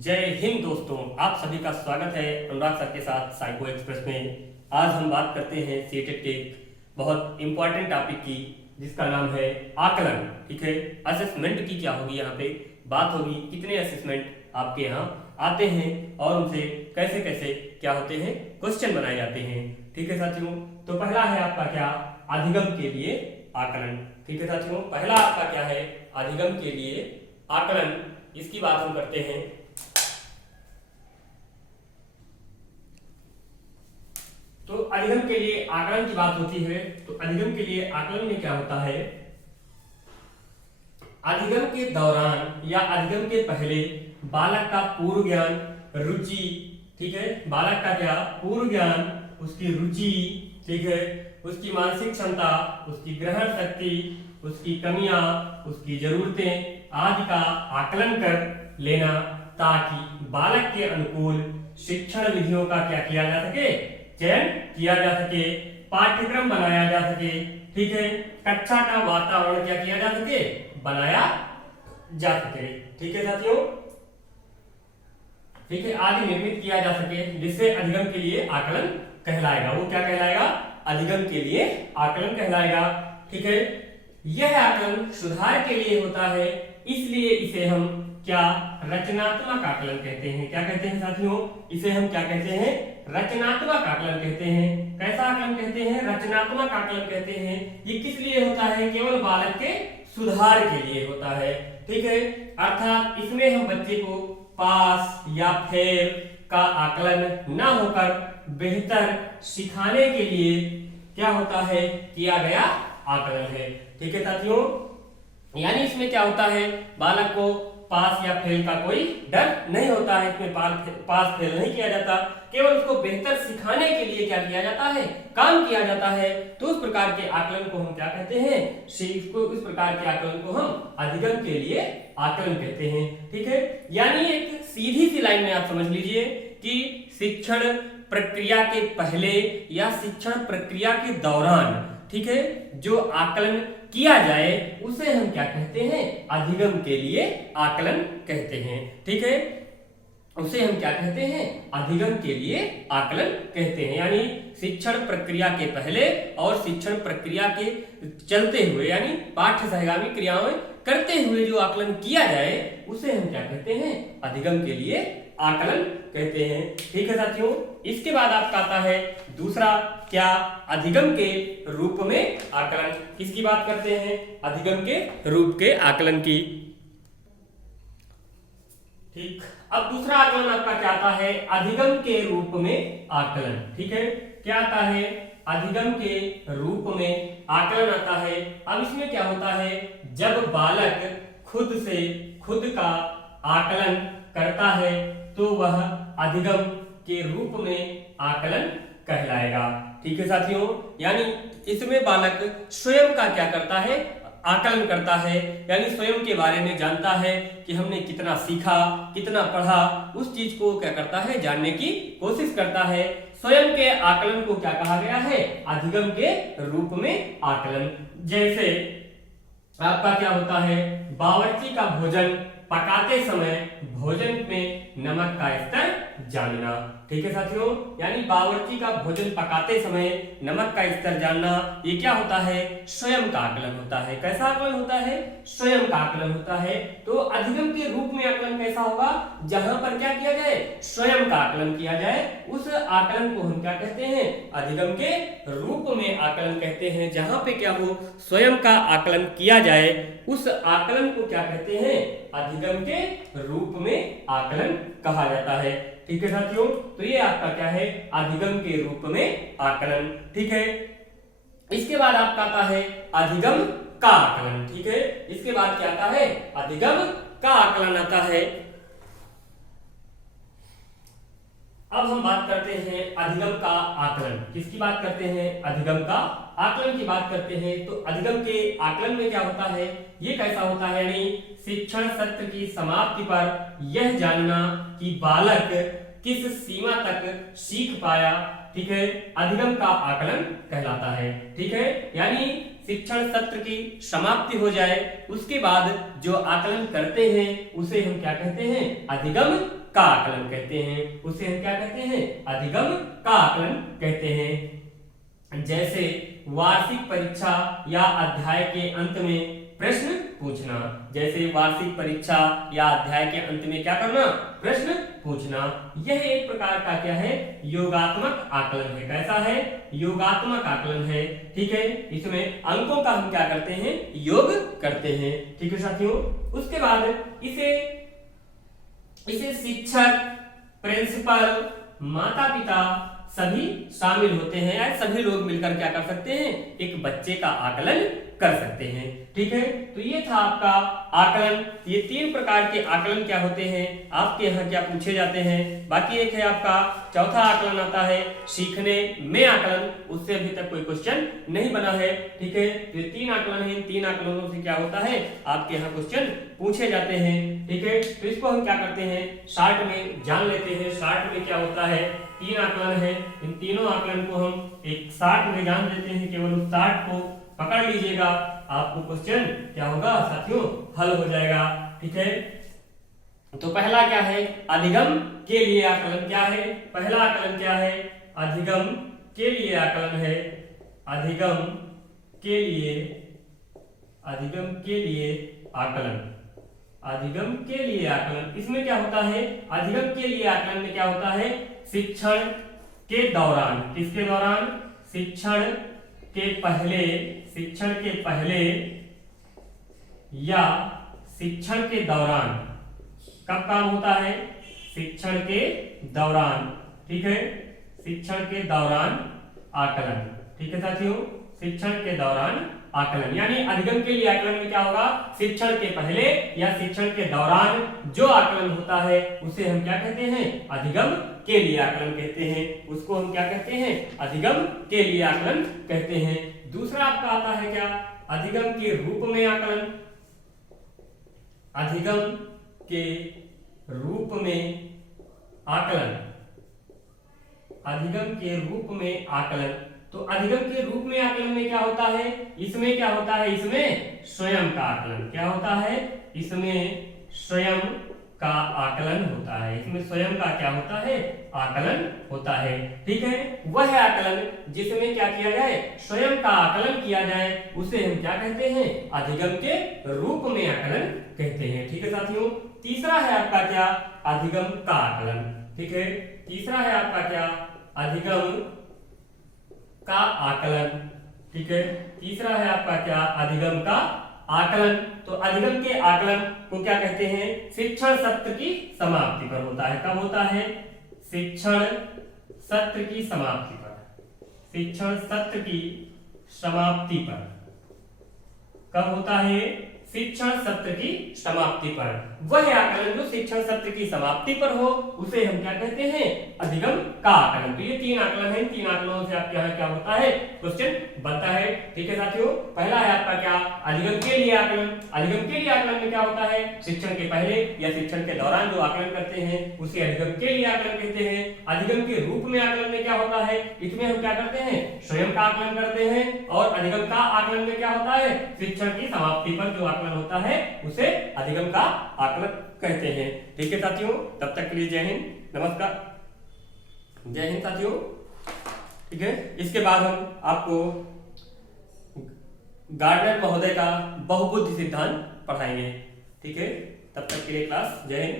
जय हिंद दोस्तों, आप सभी का स्वागत है अनुराग सर के साथ साइको एक्सप्रेस में। आज हम बात करते हैं सीटेट के एक बहुत इंपॉर्टेंट टॉपिक की, जिसका नाम है आकलन। ठीक है, असेसमेंट की क्या होगी, यहाँ पे बात होगी कितने असेसमेंट आपके यहाँ आते हैं और उनसे कैसे कैसे क्या होते हैं, क्वेश्चन बनाए जाते हैं। ठीक है साथियों, तो पहला है आपका क्या, अधिगम के लिए आकलन। ठीक है साथियों, पहला आपका क्या है, अधिगम के लिए आकलन। इसकी बात हम करते हैं। तो अधिगम के लिए आकलन की बात होती है, तो अधिगम के लिए आकलन में क्या होता है, अधिगम के दौरान या अधिगम के पहले बालक का पूर्व ज्ञान, रुचि, ठीक है, बालक का क्या पूर्व ज्ञान, उसकी रुचि, ठीक है, उसकी मानसिक क्षमता, उसकी ग्रहण शक्ति, उसकी कमियां, उसकी जरूरतें आदि का आकलन कर लेना, ताकि बालक के अनुकूल शिक्षण विधियों का क्या किया जा सके, चयन किया जा सके, पाठ्यक्रम बनाया जा सके। ठीक है, कक्षा का वातावरण क्या किया जा सके, बनाया जा सके। ठीक है साथियों, ठीक है, आदि निर्मित किया जा सके, जिससे अधिगम के लिए आकलन कहलाएगा। वो क्या कहलाएगा, अधिगम के लिए आकलन कहलाएगा। ठीक है, यह आकलन सुधार के लिए होता है, इसलिए इसे हम क्या रचनात्मक आकलन कहते हैं। क्या कहते हैं साथियों, इसे हम क्या कहते हैं, रचनात्मक आकलन कहते हैं। कैसा आकलन कहते हैं, रचनात्मक आकलन कहते हैं। ये किस लिए होता है, केवल बालक के सुधार के लिए होता है। ठीक है, अर्थात इसमें हम बच्चे को पास या फेल का आकलन न होकर बेहतर सिखाने के लिए क्या होता है, किया गया आकलन है। ठीक है साथियों, यानी इसमें क्या होता है, बालक को पास या फेल का कोई डर नहीं होता है। इसमें पास फेल नहीं किया जाता, केवल उसको बेहतर सिखाने के लिए क्या किया जाता है, काम किया जाता है। तो उस प्रकार के आकलन को हम क्या कहते हैं, उस प्रकार के आकलन को हम अधिगम के लिए आकलन कहते हैं। ठीक है, यानी एक सीधी सी लाइन में आप समझ लीजिए कि शिक्षण प्रक्रिया के पहले या शिक्षण प्रक्रिया के दौरान, ठीक है, जो आकलन किया जाए उसे हम क्या कहते हैं, अधिगम के लिए आकलन कहते हैं। ठीक है, उसे हम क्या कहते हैं, अधिगम के लिए आकलन कहते हैं। यानी शिक्षण प्रक्रिया के पहले और शिक्षण प्रक्रिया के चलते हुए, यानी पाठ्य सहगामी क्रियाएं करते हुए जो आकलन किया जाए उसे हम क्या कहते हैं, अधिगम के लिए आकलन कहते हैं। ठीक है साथियों, इसके बाद आपका आता है दूसरा क्या, अधिगम के रूप में आकलन। किसकी बात करते हैं, अधिगम के रूप के आकलन की। ठीक, अब दूसरा आकलन आपका क्या आता है, अधिगम के रूप में आकलन। ठीक है, क्या आता है, अधिगम के रूप में आकलन आता है। अब इसमें क्या होता है, जब बालक खुद से खुद का आकलन करता है तो वह अधिगम के रूप में आकलन कहलाएगा। ठीक है साथियों, यानी इसमें बालक स्वयं का क्या करता है, आकलन करता है, यानी स्वयं के बारे में जानता है कि हमने कितना सीखा, कितना पढ़ा, उस चीज को क्या करता है, जानने की कोशिश करता है। स्वयं के आकलन को क्या कहा गया है, अधिगम के रूप में आकलन। जैसे आपका क्या होता है, बावर्ची का भोजन पकाते समय भोजन में नमक का स्तर जानना। ठीक है साथियों, यानी बावर्ची का भोजन पकाते समय नमक का स्तर जानना, ये क्या होता है, स्वयं का आकलन होता है। कैसा आकलन होता है, स्वयं का आकलन होता है। तो अधिगम के रूप में आकलन कैसा होगा, जहां पर क्या किया जाए, स्वयं का आकलन किया जाए, उस आकलन को हम क्या कहते हैं, अधिगम के रूप में आकलन कहते हैं। जहां पे क्या हो, स्वयं का आकलन किया जाए, उस आकलन को क्या कहते हैं, अधिगम के रूप में आकलन कहा जाता है। ठीक है साथियों, तो ये आपका क्या है, अधिगम के रूप में आकलन। ठीक है, इसके बाद आपका आता है अधिगम का आकलन। ठीक है, इसके बाद क्या आता है, अधिगम का आकलन आता है। अब हम बात करते हैं अधिगम का आकलन। किसकी बात करते हैं, अधिगम का आकलन की बात करते हैं। तो अधिगम के आकलन में क्या होता है, ये कैसा होता है, यानी शिक्षण सत्र की समाप्ति पर यह जानना कि बालक किस सीमा तक सीख पाया। ठीक है, अधिगम का आकलन कहलाता है। ठीक है, यानी शिक्षण सत्र की समाप्ति हो जाए उसके बाद जो आकलन करते हैं उसे हम क्या कहते हैं, अधिगम का आकलन कहते हैं। उसे हम क्या कहते हैं, अधिगम का आकलन कहते हैं। जैसे वार्षिक परीक्षा या अध्याय के अंत में प्रश्न पूछना, जैसे वार्षिक परीक्षा या अध्याय के अंत में क्या करना, प्रश्न पूछना। यह एक प्रकार का क्या है, योगात्मक आकलन है। कैसा है, योगात्मक आकलन है। ठीक है, इसमें अंकों का हम क्या करते हैं, योग करते हैं। ठीक है साथियों, उसके बाद इसे शिक्षक, प्रिंसिपल, माता पिता सभी शामिल होते हैं, या सभी लोग मिलकर क्या कर सकते हैं, एक बच्चे का आकलन कर सकते हैं। ठीक है, तो ये था आपका आकलन। ये 3 प्रकार के आकलन क्या होते हैं, आपके यहाँ क्या पूछे जाते हैं। बाकी एक है आपका चौथा आकलन आता है सीखने में आकलन, उससे अभी तक कोई क्वेश्चन नहीं बना है। ठीक है, ये 3 आकलन है, इन 3 आकलनों से क्या होता है, आपके यहाँ क्वेश्चन पूछे जाते हैं। ठीक है, तो इसको हम क्या करते हैं, शार्ट में जान लेते हैं। शार्ट में क्या होता है, 3 आकलन है, इन तीनों आकलन को हम एक शार्ट में जान लेते हैं। केवल उस शार्ट को पकड़ लीजिएगा, आपको क्वेश्चन क्या होगा साथियों, हल हो जाएगा। ठीक है, तो पहला क्या है, अधिगम के लिए आकलन क्या है, पहला आकलन क्या है, अधिगम के लिए आकलन है। अधिगम के लिए आकलन, अधिगम के लिए आकलन, इसमें क्या होता है, अधिगम के लिए आकलन में क्या होता है, शिक्षण के दौरान, किसके दौरान, शिक्षण के पहले या शिक्षण के दौरान, कब काम होता है, शिक्षण के दौरान। ठीक है, शिक्षण के दौरान आकलन। ठीक है साथियों, शिक्षण के दौरान आकलन, यानी अधिगम के लिए आकलन में क्या होगा, शिक्षण के पहले या शिक्षण के दौरान जो आकलन होता है उसे हम क्या कहते हैं, अधिगम के लिए आकलन कहते हैं। उसको हम क्या कहते हैं, अधिगम के लिए आकलन कहते हैं। दूसरा आपका आता है क्या, अधिगम के रूप में आकलन। अधिगम के रूप में आकलन, अधिगम के रूप में आकलन। तो अधिगम के रूप में आकलन में क्या होता है, इसमें क्या होता है, इसमें स्वयं का आकलन क्या होता है, इसमें स्वयं का आकलन होता है। इसमें स्वयं का क्या होता है, आकलन होता है। ठीक है, वह आकलन जिसमें क्या किया जाए, स्वयं का आकलन किया जाए, उसे हम क्या कहते हैं, अधिगम के रूप में आकलन कहते हैं। ठीक है साथियों, तीसरा है आपका क्या, अधिगम का आकलन। ठीक है, तीसरा है आपका क्या, अधिगम का आकलन। ठीक है, तीसरा है आपका क्या, अधिगम का आकलन। तो अधिगम के आकलन को क्या कहते हैं, शिक्षण सत्र की समाप्ति पर होता है। कब होता है, शिक्षण सत्र की समाप्ति पर, शिक्षण सत्र की समाप्ति पर। कब होता है, शिक्षण सत्र की समाप्ति पर। वह आकलन जो शिक्षण सत्र की समाप्ति पर हो उसे हम क्या कहते हैं, अधिगम का आकलन। तो ये 3 आकलन है, 3 आकलनों से आपके यहाँ क्या होता है, क्वेश्चन बनता है। ठीक है साथियों, पहला है आपका क्या, अधिगम के लिए आकलन। अधिगम के लिए आकलन में क्या होता है, शिक्षण के पहले या शिक्षण के दौरान जो आकलन करते हैं उसे अधिगम के लिए आकलन कहते हैं। अधिगम के रूप में आकलन में क्या होता है, इसमें हम क्या करते हैं, स्वयं का आकलन करते हैं। और अधिगम का आकलन में क्या होता है, शिक्षण की समाप्ति पर जो आकलन होता है उसे अधिगम का आकलन कहते हैं। ठीक है साथियों, तब तक के लिए जय हिंद, नमस्कार, जय हिंद साथियों। ठीक है, इसके बाद हम आपको गार्डनर महोदय का बहुबुद्धि सिद्धांत पढ़ाएंगे। ठीक है, तब तक के लिए क्लास, जय हिंद।